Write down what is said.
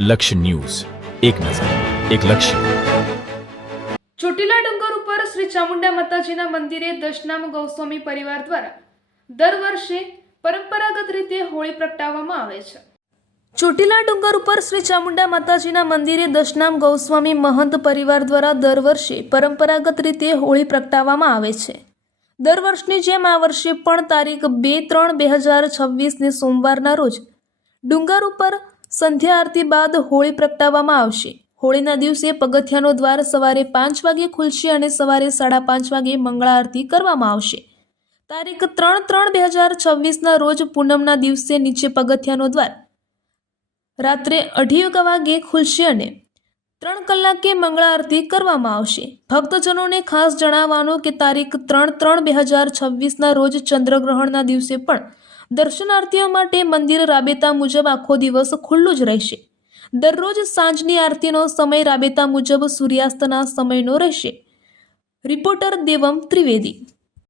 લક્ષ્ય ન્યૂઝ, એક નજર, એક લક્ષ્ય. ચોટીલા ડુંગર ઉપર શ્રી ચામુંડા માતાજીના મંદિરે દશનામ ગૌસ્વામી પરિવાર દ્વારા દર વર્ષે પરંપરાગત રીતે હોળી પ્રગટાવવામાં આવે છે. ચોટીલા ડુંગર ઉપર શ્રી ચામુંડા માતાજીના મંદિરે દશનામ ગૌસ્વામી મહંત પરિવાર દ્વારા દર વર્ષે પરંપરાગત રીતે હોળી પ્રગટાવવામાં આવે છે. દર વર્ષની જેમ આ વર્ષે પણ તારીખ 2-3-2026ને સોમવારના રોજ ડુંગર ઉપર સંધ્યા આરતી બાદ હોળી પ્રગટાવવામાં આવશે. હોળીના દિવસે પગથિયાનો દ્વાર સવારે 5 વાગે ખુલશે અને સવારે 5:30 વાગે મંગળા આરતી કરવામાં આવશે. તારીખ 3-3-2026ના રોજ પૂનમના દિવસે નીચે પગથિયાનો દ્વાર રાત્રે 2:30 વાગે ખુલશે અને 3 કલાકે મંગળા આરતી કરવામાં આવશે. ભક્તજનોને ખાસ જણાવવાનું કે તારીખ 3-3-2026ના રોજ ચંદ્રગ્રહણના દિવસે પણ દર્શનાર્થીઓ માટે મંદિર રાબેતા મુજબ આખો દિવસ ખુલ્લું જ રહેશે. દરરોજ સાંજની આરતીનો સમય રાબેતા મુજબ સૂર્યાસ્તના સમયનો રહેશે. રિપોર્ટર દેવમ ત્રિવેદી.